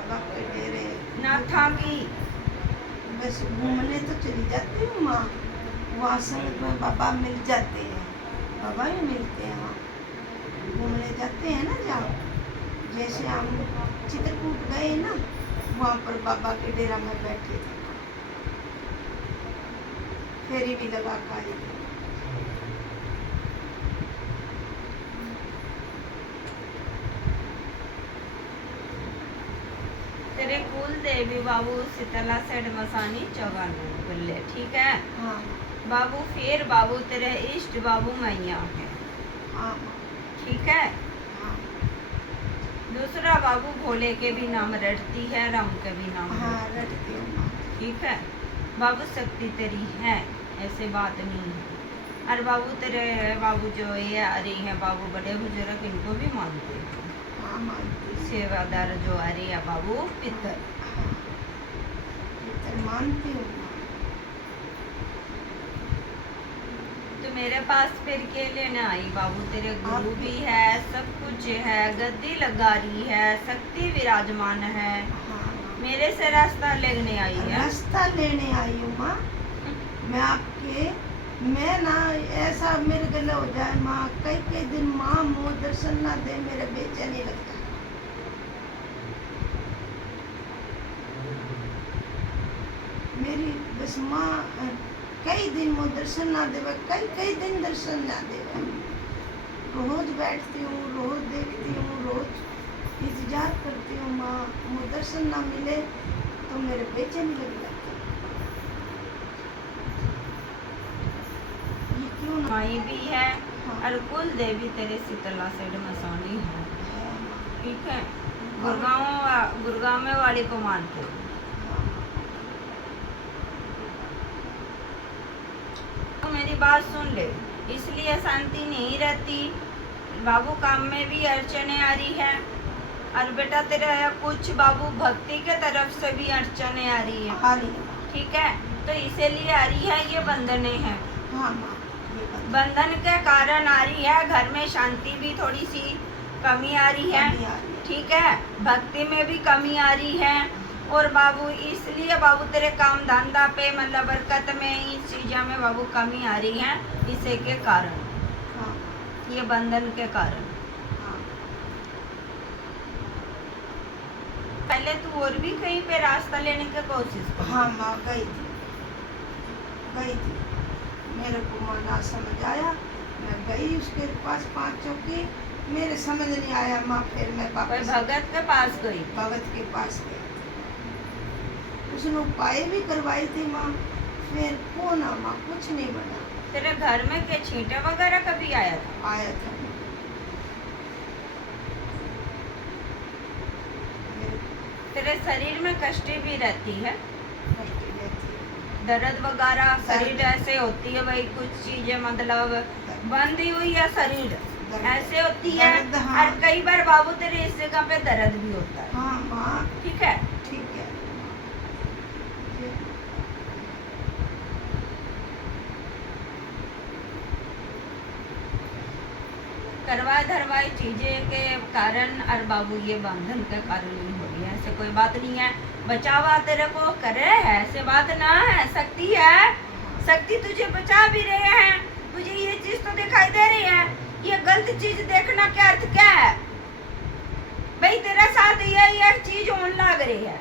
बाबा के डेरे नाथा भी बस घूमने तो चली जाती हूँ माँ। वहाँ संगत में बाबा मिल जाते हैं, बाबा भी मिलते हैं वहाँ। घूमने जाते हैं ना जहाँ, जैसे हम चित्रकूट गए ना, वहाँ पर बाबा के डेरा में बैठे थे, फेरी भी लगा कर आए थे। तेरे कुल देवी बाबू शीतला सेठ मसानी चौगानू बोले, ठीक है हाँ बाबू। फिर बाबू तेरे इष्ट बाबू मैया है, हाँ ठीक है। हाँ दूसरा बाबू भोले के भी नाम रटती है, राम के भी नाम हाँ रटती रटती हूँ माँ। है, ठीक है बाबू। शक्ति तेरी है, ऐसे बात नहीं है। और बाबू तेरे बाबू जो ये आ रही है बाबू, बड़े बुजुर्ग इनको भी मानते हैं। हाँ मानती हूँ। सेवादार जो आ रही है बाबू पितर, हाँ पितर मानती हूँ माँ। तो मेरे पास फिर के लेने आई बाबू। तेरे गुरु भी है, सब कुछ है, गद्दी लगा रही है, शक्ति विराजमान है। हाँ मेरे से रास्ता लेने आई है। रास्ता लेने आई हूँ माँ। मैं आपके, मैं ना ऐसा मेरे गले हो जाए माँ, कई कई दिन माँ मुँह दर्शन ना दे, मेरे बेचैनी लग जाए। मेरी बस माँ कई दिन मुँह दर्शन ना देवे, कई कई दिन दर्शन ना देवे। रोज बैठती हूँ, रोज देखती हूँ, रोज इंतजार करती हूँ माँ, मुँह दर्शन ना मिले तो मेरे बेचैनी लग जाती है। ये क्यों ना? माई भी है हाँ। और कुल देवी तेरे शीतला सेठ मसानी है, है माँ। ठीक है। गुड़गांव में वाली को मानते हो। तो मेरी बात सुन ले, इसलिए शांति नहीं रहती बाबू। काम में भी अड़चने आ रही है, और बेटा तेरा कुछ बाबू भक्ति के तरफ से भी अड़चने आ रही है, आ रही है। ठीक है। तो इसीलिए आ रही है, ये बंधने हैं। हाँ माँ, ये बंधन बंधन के कारण आ रही है, घर में शांति भी थोड़ी सी कमी आ रही है, कमी आ रही है। ठीक है। भक्ति में भी कमी आ रही है। और बाबू इसलिए बाबू तेरे काम धंधा पे मतलब बरकत में, इस चीज़ों में बाबू कमी आ रही है, इसे के कारण, हाँ ये बंधन के कारण। हाँ। पहले तू और भी कहीं पे रास्ता लेने की कोशिश कर। हाँ माँ गई थी, मेरे को माँ ना समझ आया, मैं गई उसके पास 5 चौकी, मेरे समझ नहीं आया माँ, फिर मैं कोई वापस भगत के पास गई। भगत के पास गई। उसने उपाय भी करवाई थी माँ, फिर को ना माँ कुछ नहीं बना। तेरे घर में क्या छींटे वगैरह कभी आया था? आया था मेरे तेरे शरीर में कष्ट भी रहती है, कष्ट रहती है। दर्द वगैरह शरीर दर्द। ऐसे होती है भाई, कुछ चीजें मतलब बंधी हुई है शरीर दर्द। ऐसे होती है। दर्द, हाँ। और कई बार बाबू तेरे इस जगह पे दर्द भी होता है, हाँ माँ ठीक है। ठीक है। करवाए धरवाए चीजें के कारण और बाबू ये बंधन के कारण नहीं हो रही है, ऐसे कोई बात नहीं है। बचावा तेरे को करे है, ऐसे बात ना है। शक्ति है, शक्ति तुझे बचा भी रहे हैं। तुझे ये चीज तो दिखाई दे रही है, ये गलत चीज देखना क्या अर्थ क्या है भाई? तेरा साथ ये चीज होने लग रही है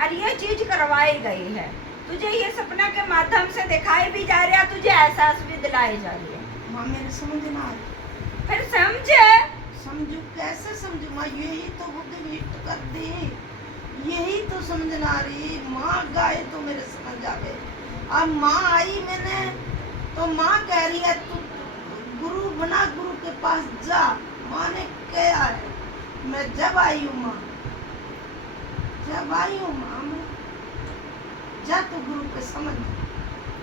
और ये चीज करवाई गई है, तुझे ये सपना के माध्यम से दिखाई भी जा रहा है, तुझे एहसास भी दिलाई जा रही है। माँ मेरे समझ ना आ रही। फिर समझे। समझू कैसे समझू माँ, यही तो बुद्धि इष्ट कर दी, यही तो समझ ना आ रही। माँ गाए तो मेरे समझ आवे। अब माँ आई मैंने तो माँ कह रही है तू गुरु बना, गुरु के पास जा। माँ ने कहा है, मैं जब आई हूँ माँ, जब आई हूँ माँ मैं, जा तू गुरु पे समझ।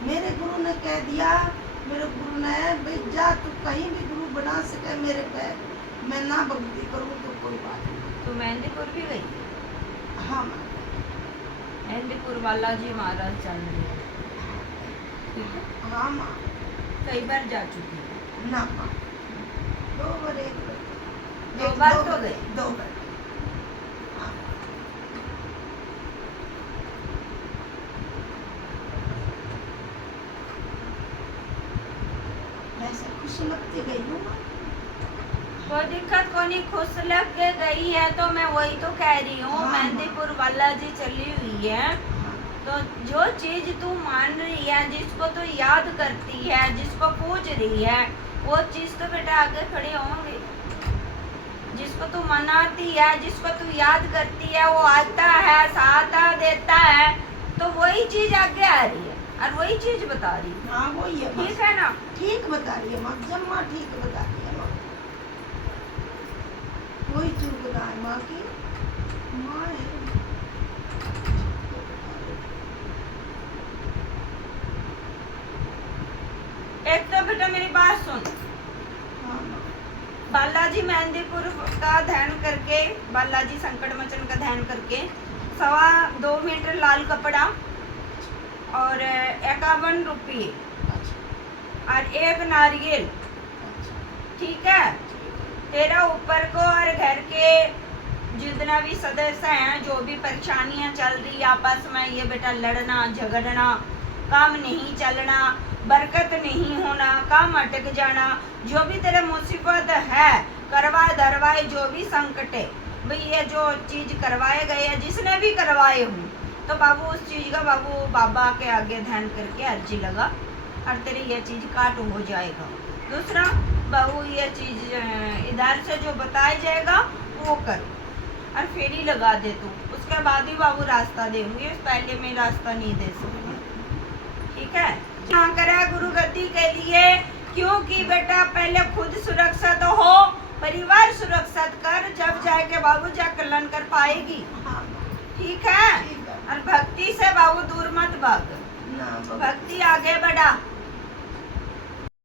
मेरे गुरु ने कह दिया, मेरे गुरु ने भाई जा तू कहीं भी गुरु बना सके मेरे पे, मैं ना भक्ति करूँ तो कोई बात नहीं। तो मेहंदीपुर भी गई? हाँ माँ। मेहंदीपुर वाला जी महाराज चल रही है, ठीक है। हाँ माँ। कई बार जा चुकी है ना माँ, 2 बार 1 बार 2 बार तो गई। 2 बार। हाँ। सुनती गई हूँ माँ। कोई दिक्कत को नहीं, खुश लग के गई है तो मैं वही तो कह रही हूँ। हाँ, मेहंदीपुर बालाजी चली हुई है, तो जो चीज तू मान रही है, जिसको तू याद करती है, जिसको पूज रही है, वो चीज तो बेटा आगे खड़े होंगे। जिसको तू मनाती है, जिसको तू याद करती है, वो आता है, सहायता देता है, तो वही चीज आगे आ रही है और वही चीज बता रही है। हाँ वही है माँ। ठीक है ना? ठीक बता रही है माँ, जब माँ ठीक बता रही है माँ, कोई चूक ना है माँ की। माँ है। एक तो बेटा मेरी बात सुन, हाँ माँ। बालाजी मेहंदीपुर का ध्यान करके, बालाजी संकट मोचन का ध्यान करके 2.25 मीटर लाल कपड़ा और 51 रुपये अच्छा और 1 नारियल, अच्छा ठीक है? तेरा ऊपर को और घर के जितना भी सदस्य हैं, जो भी परेशानियां चल रही आपस में, ये बेटा लड़ना झगड़ना, काम नहीं चलना, बरकत नहीं होना, काम अटक जाना, जो भी तेरे मुसीबत है, करवाए धरवाए जो भी संकट है भाई, ये जो चीज करवाए गए हैं, जिसने भी करवाए हूँ, तो बाबू उस चीज का बाबू बाबा के आगे ध्यान करके अर्जी लगा और तेरी ये चीज काट हो जाएगा। दूसरा बाबू ये चीज इधर से जो बताया जाएगा वो कर और फेरी लगा दे तू, उसके बाद ही बाबू रास्ता देंगे, पहले मैं रास्ता नहीं दे सकती। ठीक है? क्या करा गुरु गद्दी के लिए, क्योंकि बेटा पहले खुद सुरक्षित हो, परिवार सुरक्षित कर, जब जाके बाबू जा कल्याण कर पाएगी। हाँ माँ। ठीक है? ठीक है और भक्ति से बाबू दूर मत भाग, ना बाबा। भक्ति आगे बढ़ा।